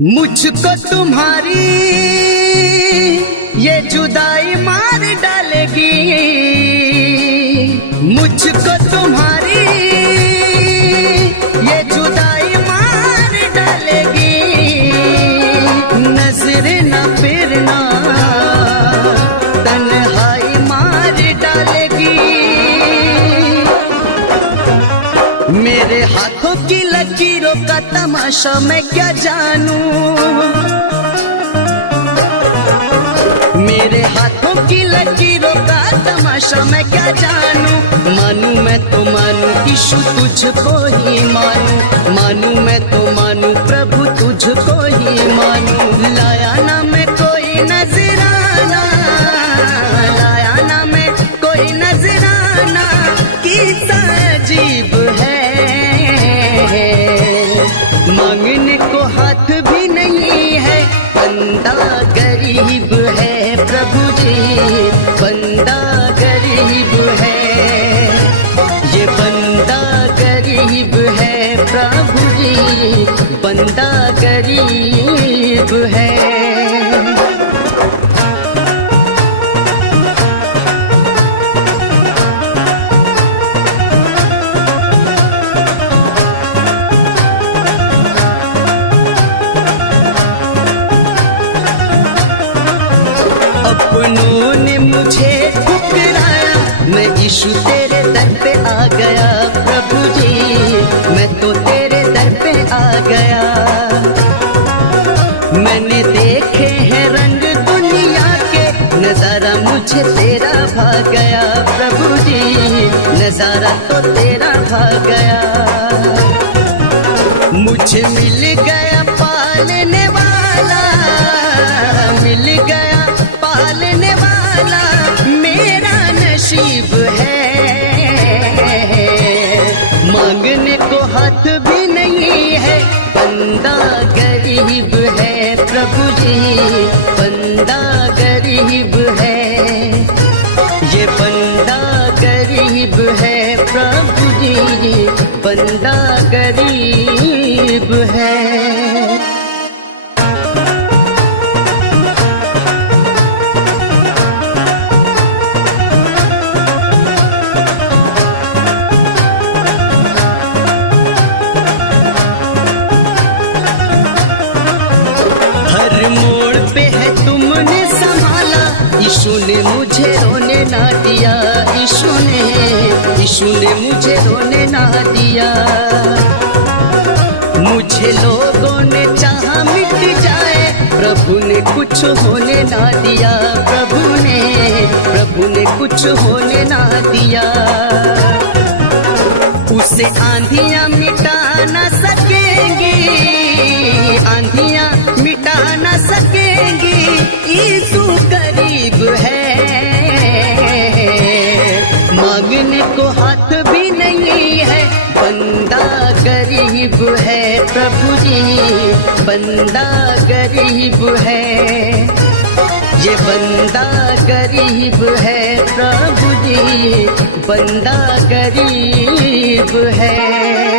मुझको तुम्हारी ये जुदाई मार डालेगी, मुझको तुम्हारी ये जुदाई मार डालेगी। नजर न फिरना तन्हाई मार डालेगी। मेरे हाथों की लकीरों का तमाशा मैं क्या जानूं, मेरे हाथों की लकीरों का तमाशा मैं क्या जानूं। मानूं मैं तो मानूं यीशु तुझको ही मानूं, मानूं मैं तो मानूं प्रभु तुझको ही मानूं। लाया ना मैं कोई नजराना, लाया ना मैं कोई नजराना, कितना अजीब है। मांगने को हाथ भी नहीं है, बंदा गरीब है प्रभु जी, बंदा गरीब है। ये बंदा गरीब है प्रभु जी, बंदा गरीब है। अपनों ने मुझे ठुकराया, मैं यीशु तेरे दर पे आ गया प्रभु जी, मैं तो तेरे दर पे आ गया। मैंने देखे हैं रंग दुनिया के, नजारा मुझे तेरा भा गया प्रभु जी, नजारा तो तेरा भा गया। मुझे मिल गया पालने वाला, मिल गया पालने वाला, मेरा नसीब है। मांगने को हाथ भी नहीं है, बंदा गरीब है प्रभु जी, बंदा गरीब है। ये बंदा गरीब है प्रभु जी, बंदा गरीब है। मोड़ पे है तुमने संभाला, यीशु ने मुझे रोने ना दिया, यीशु ने मुझे रोने ना दिया। मुझे लोगों ने चाहा मिट जाए, प्रभु ने कुछ होने ना दिया, प्रभु ने कुछ होने ना दिया। उसे आंधियां मिटा ना सकेंगी, आंधियां मिटा ना सकेंगी, यीशु करीब है। मांगने को हाथ भी नहीं है, बंदा गरीब है प्रभु जी, बंदा गरीब है। ये बंदा गरीब है प्रभु जी, बंदा गरीब है।